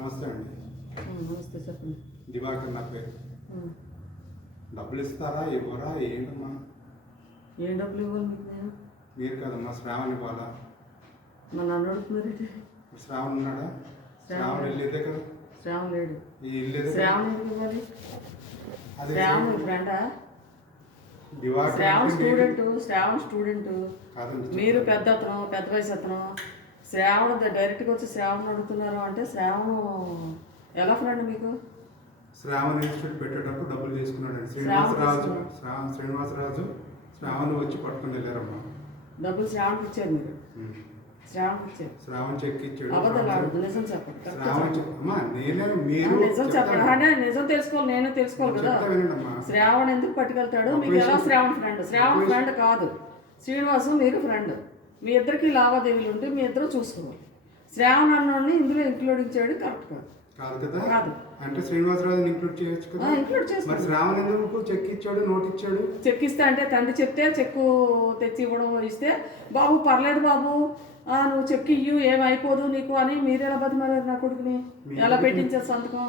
నమస్తే అండి. నమస్తే చెప్పండి. దివాకర్ నా పేరు. డబ్బులు ఇస్తారా ఇవ్వరా ఏంటమ్మా? ఏం డబ్బులు ఇవ్వాలి మీకు? నేను మీరు కదమ్మా శ్రావణ్ ఇవ్వాలా? మా నన్ను అడుగుతున్నారు. శ్రావణ్ ఉన్నాడా? శ్రావణ్ వెళ్ళేదే కదా. శ్రావణ్ లేడు. ఈ ఇల్లేదే. శ్రావణ్ ఎందుకు ఇవ్వాలి? శ్రావణ్ ఫ్రెండా? శ్రావణ్ స్టూడెంట్ మీరు పెద్ద అతను, పెద్ద వయసు అతను. శ్రావణ్ డైరెక్ట్గా వచ్చి శ్రావణ్ అడుగుతున్నారు అంటే శ్రావణ్ ఎలా ఫ్రెండ్ మీకు? శ్రావణ్ ఇన్స్టిట్యూట్ పెట్టేటప్పుడు డబ్బులు తీసుకున్నాడు శ్రీనివాసరాజు శ్రావణ్ వచ్చి పట్టుకుని వెళ్ళారమ్మా. డబ్బులు శ్రావణ్ ఇచ్చారు మీరు? శ్రావణ్ ఇచ్చారు. శ్రావణ్ చెక్ ఇచ్చాడు. అబద్ధాలు ఆడదు, నిజం చెప్పండి. నిజం చెప్పండి. నిజం తెలుసుకోవాలి, నేను తెలుసుకోవాలి కదా. శ్రావణ్ ఎందుకు పట్టుకెళ్తాడు? మీకు ఎలా శ్రావణ్ ఫ్రెండ్? శ్రావణ్ ఫ్రెండ్ కాదు, శ్రీనివాసు మీరు ఫ్రెండ్. మీ ఇద్దరికి లావాదేవీలు ఉంటే మీ ఇద్దరు చూసుకోవాలి. శ్రావణ్ అన్నోడిని ఇందులో ఇంక్లూడింగ్ చేయడం కరెక్ట్ కాదు. కాదు అంటే శ్రీనివాసరాజు ఇంక్లూడ్ చేయొచ్చు కదా. ఇంక్లూడ్ చేస్తాను. మరి శ్రావణ్ ఎందుకు చెక్ ఇచ్చాడు, నోట్ ఇచ్చాడు? చెక్ ఇస్తా అంటే తండ్రి చెప్తే చెక్కు తెచ్చి ఇవ్వడం ఇస్తే, బాబు పర్లేదు బాబు నువ్వు చెక్ ఇయ్యు ఏమైపోదు నీకు అని మీరు ఎలా బతిమారారు నా కొడుకుని? ఎలా పెట్టించారు సంతకం?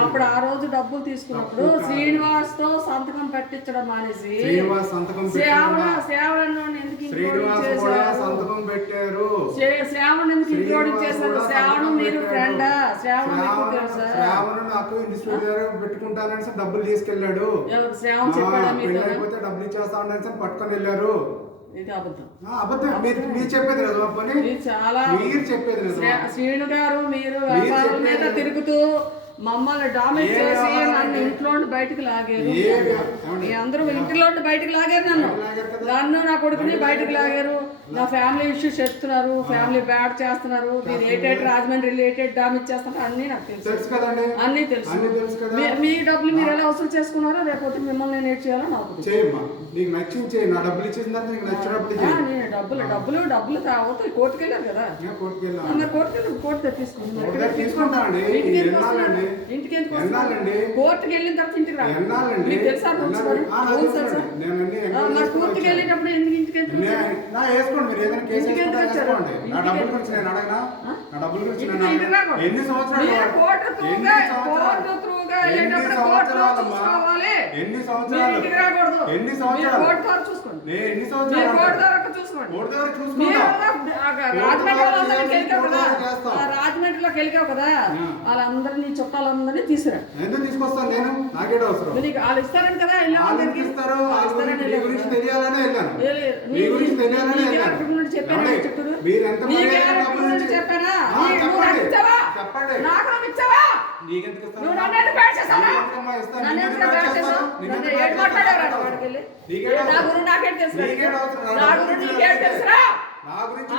అప్పుడు ఆ రోజు డబ్బులు తీసుకున్నప్పుడు శ్రీనివాస్ తో సంతకం పెట్టించడం మానేసి శ్రావణ్ ఎందుకు శ్రావణ్ ఎందుకు ఇంక్లూడింగ్ చేశారు? శ్రావణ్ మీరు ఫ్రెండా? శ్రావణ్ పెట్టుకుంటానని డబ్బులు తీసుకెళ్ళాడు. శ్రావణ్ చెప్పాడా మీకు? డబ్బులు ఇచ్చేస్తా పట్టుకొని వెళ్ళారు. ఇది అబద్ధం. మీరు చెప్పేది చాలా చెప్పేది శ్రీను గారు మీరు వ్యాపారం మీద తిరుగుతూ మమ్మల్ని డామినేట్ చేసి నన్ను ఇంట్లో బయటకు లాగారు. అందరూ ఇంట్లో బయటకు లాగారు. నన్ను నా కొడుకుని బయటకు లాగారు. నా ఫ్యామిలీ ఇష్యూస్ చెప్తున్నారు, ఫ్యామిలీ బ్యాడ్ చేస్తున్నారు, మీరు ఏటేట్ రాజమండ్రి రిలేటెడ్ డామేజ్ చేస్తున్నారు. అన్నీ నాకు తెలుసు, అన్నీ తెలుసు. మీ డబ్బులు మీరు ఎలా వసూలు చేసుకున్నారో రేపు మిమ్మల్ని నేను ఏడ్ చేయాలో నాకు డబ్బులు తాగుతాయి. కోర్టుకు వెళ్ళారు కదా, కోర్టు తెప్పించుకుంటున్నారు. ఇంటికి ఎందుకు కోర్టుకి వెళ్ళిన తర్వాత ఇంటికి రా. మీకు తెలుసా రూల్స్? కోర్టుకి వెళ్ళేటప్పుడు ఎందుకు ఇంటికి ఎందుకు రాజమండ్రిలోకి వెళ్ళావు కదా, వాళ్ళందరినీ చుట్టాలందరినీ తీసుకురా. ఎందుకు తీసుకొస్తాను నేను? నాకేట అవసరం? వాళ్ళు ఇస్తారని కదా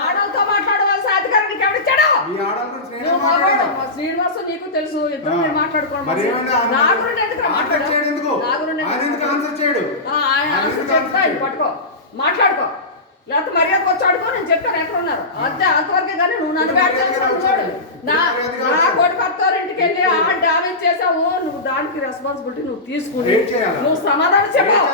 ఆడలతో మాట్లాడవలసిన అధికారం నీకు ఎవరిచ్చాడు? శ్రీనివాసు నీకు తెలుసు, ఇద్దరు మీరు మాట్లాడుకోండి. పట్టుకో మాట్లాడుకో, లేకపోతే మర్యాదకు వచ్చి ఆడుకో. నేను చెప్పాను ఎక్కడ ఉన్నారు అంతే, అంతవరకే. కానీ నువ్వు నన్ను బ్యాట్ చూడు. నా కోటి అత్తారింటికి వెళ్ళి డామేజ్ చేసావు, నువ్వు దానికి రెస్పాన్సిబిలిటీ నువ్వు తీసుకుని నువ్వు సమాధానం చెప్పావు.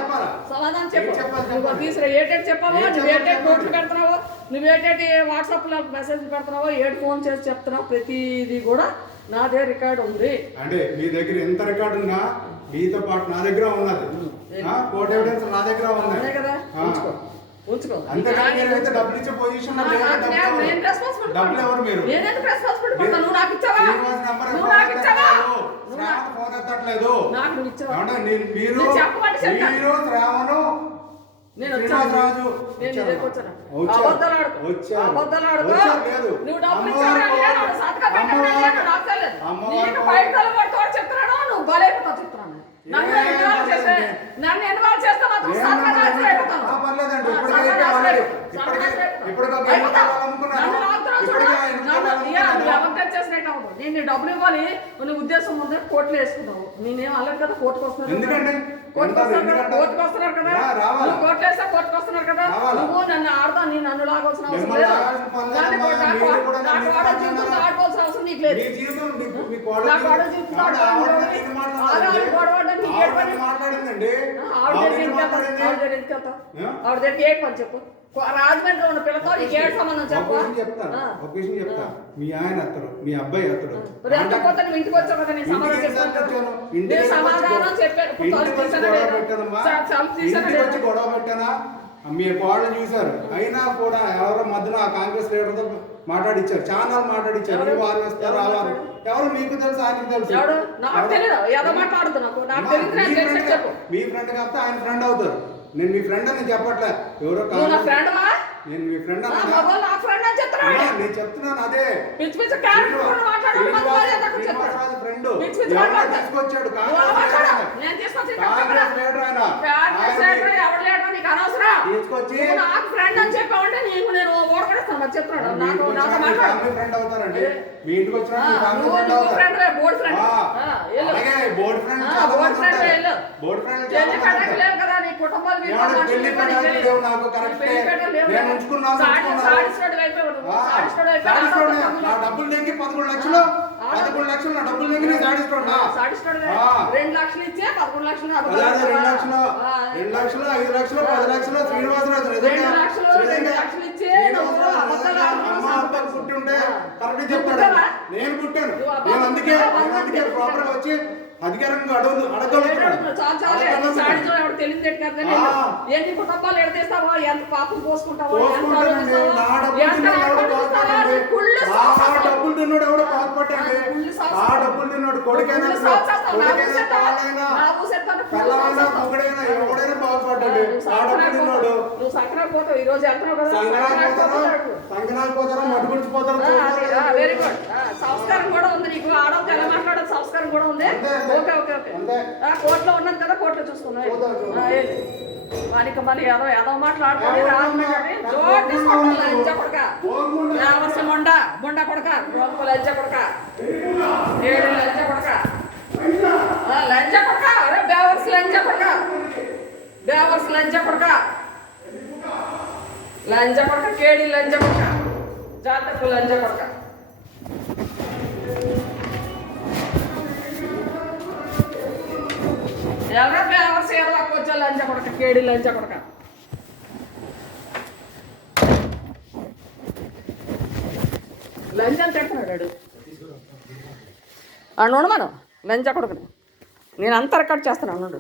సమాధానం చెప్పు. నువ్వు తీసుకురా. ఏటేటి చెప్పావో, నువ్వు ఏటేటి నోట్లు పెడుతున్నావో, నువ్వు ఏటేటి వాట్సాప్లో మెసేజ్ పెడుతున్నావో, ఏడు ఫోన్ చేసి చెప్తున్నావు, ప్రతిదీ కూడా నాదే రికార్డు ఉంది. అంటే మీ దగ్గర ఎంత రికార్డు ఉన్నా మీతో పాటు నా దగ్గర ఉన్నది, కోర్టు ఎవిడెన్స్ నా దగ్గర ఉన్నది కదా. ఉంచుకో. డబ్బులు ఇచ్చే పొజిషన్ డబ్బులు ఎవరు? మీరు నువ్వు నాకు ఇచ్చావా? ఫోన్ ఎత్తట్లేదు. నాకు నువ్వు ఇచ్చావా? మీరు నేను అబద్ధాలు నువ్వు డబ్బులు చెప్తున్నాను, నువ్వు బలైపోతావు చెప్తున్నాను. నన్ను ఇన్వాల్వ్ చేస్తే మాత్రం నేను డబ్బులు ఇవ్వాలి నీ ఉద్దేశం ముందే కోర్టులో వేసుకున్నావు. నేనేం అల్లదు కదా, కోర్టుకు వస్తున్నాను. కోర్టుకు వస్తున్నారు కదా, కోర్టులో వేస్తా కోర్టుకు వస్తున్నారు కదా. నువ్వు నన్ను ఆడదా, నేను నన్ను లాగవలసిన అవసరం లేదు. ఆడుకోవాల్సిన అవసరం నీకు లేదు. నాకు ఆడో జీవితంతో ఆవిడ దగ్గరికి ఏం పని చెప్పు. రాజమండ్రి ఉన్న పిల్లతో నీకు ఏడు సంబంధం ఒక చెప్పు. విషయం చెప్తా, ఒక విషయం చెప్తా. మీ ఆయన అత్తడు, మీ అబ్బాయి అత్తడు. మరి ఎంతపోతే నువ్వు ఇంటికి వచ్చావు కదా, నేను సమాధానం చెప్తాను. నేను సమాధానం చెప్పాను. ఇప్పుడు తలుపు తీసానా లేదా? తలుపు తీసానా ఇంటికి లేదా? వచ్చి గొడవ పెట్టానా? మీ కోడలు చూశారు. అయినా కూడా ఎవరో మధ్యన ఆ కాంగ్రెస్ లీడర్తో మాట్లాడిచ్చారు, ఛానల్ మాట్లాడిచ్చారు. ఈ వారు వస్తారు, ఆ వారు ఎవరు మీకు తెలుసు, ఆయనకు తెలుసు. ఎవడు? నాకు తెలియదు. ఏదో మాట్లాడుతున్నావు. నాకు తెలియదు, నాకు తెలిసి చెప్పు. మీ ఫ్రెండ్ కాకపోతే ఆయన ఫ్రెండ్ అవుతారు. నేను మీ ఫ్రెండ్ అని చెప్పట్లే. ఎవరో నువ్వు నా కాదు. ఫ్రెండ్వా? నేను మీ ఫ్రెండ్ అన్నా. నా ఫ్రెండ్ అని చెప్తున్నావు. నేను చెప్తున్నాను అదే. పిచ్చి పిచ్చి క్యారెక్టర్ మాట్లాడు. శ్రీనివాసరాజు ఫ్రెండ్ పిచ్చి పిచ్చి ఎవరో మాట్లాడు. తీసుకొచ్చాడు నువ్వు అలా మాట్లాడు. నేను తీసుకొచ్చి కాంగ్రెస్ లీడర్ ఆయన. కాంగ్రెస్ లీడర్ ఎవరు లీడర్ నీకు అనవసరం. తీసుకొచ్చి నువ్వు నాకు ఫ్రెండ్ అని చెప్పావంటే నేను ఓడగొడేస్తాను. మరి చెప్తున్నాడు నాకు నాతో మాట్లాడు. ఫ్యామిలీ ఫ్రెండ్ అవుతారండి. మీ ఇంటికి వచ్చిన ఫ్యామిలీ నువ్వు ఫ్రెండ్ అవుతారు. Friend board friend. అలాగే బోర్డు ఫ్రెండ్ బోర్డు ఫ్రెండ్ వెళ్ళు. బోర్డు ఫ్రెండ్ పెళ్లి పెట్టకు లేవు కదా నీ కుటుంబాలు మీరు పెళ్లి పెట్టాలి లేవు నాకు కరెక్టే. నేను ఉంచుకున్నాను. సాడిస్టోడ్ అయిపోయావు నువ్వు. సాడిస్టోడ్ నా డబ్బులు నెంగి 11 లక్షలు నా డబ్బులు నెంగి నేను సాడిస్తున్నా. సాడిస్టోడ్ 2 లక్షలు ఇచ్చే 11 లక్షలు అదే 2 లక్షలు 5 లక్షలు 10 లక్షలు శ్రీనివాసరాజు నిజంగా 2 లక్షలు ఇచ్చే అమ్మ అబ్బ పుట్టి ఉంటే కరెక్ట్ చెప్తాడు. నేను పుట్టాను. నేను అందుకే ప్రాపర్ గా వచ్చి అధికారంగా అడగలుగుతున్నాను. ఎవరు తెలియదు ఏంటి కుటుంబాలు ఎడతీస్తావో ఎంత పాపం పోసుకుంటావో పోసుకుంటానండి. నా డబ్బులు తిన్నాడు ఎవడో బాగుపట్టండి. ఆ డబ్బులు తిన్నాడు కొడుకైనా పిల్లలైనా మొగుడైనా ఎవడైనా బాగుపడ్డాడు. ఆ డబ్బులు తిన్నాడు. నువ్వు సంక్రాంతి పోతావు ఈ రోజు వెళ్తున్నావు కదా. సంక్రాంతి పోతారు మడుగుడిపోతారు. Very good. సంస్కారం కూడా ఉంది నీకు. ఆడవాళ్ళతో ఎలా మాట్లాడదు సంస్కారం కూడా ఉంది. Okay okay okay. కోర్టులో ఉన్నది కదా, కోర్టులో చూసుకున్నావు. వానికి మళ్ళీ ఏదో మాట్లాడుతుంది లంచ కొడక ముండ కొడక లంచ కొడక ఏడు లంచ కొడక లంచ కొడక అరే బేవర్స్ లంచ కొడక బేవర్స్ లంచ కొడక లంచ కొడక కేడి లంచ కొడక జాతకు లంచ కొడక ఎవరో బేవర్స్ ఏదో వచ్చా లంచ కొడక కేడి లంచ కొడక లంచ్ అని తింటున్నాడు అన్ను మనం లంచ కొడుకుని నేను అంతా రికార్డ్ చేస్తున్నాను అన్నాడు.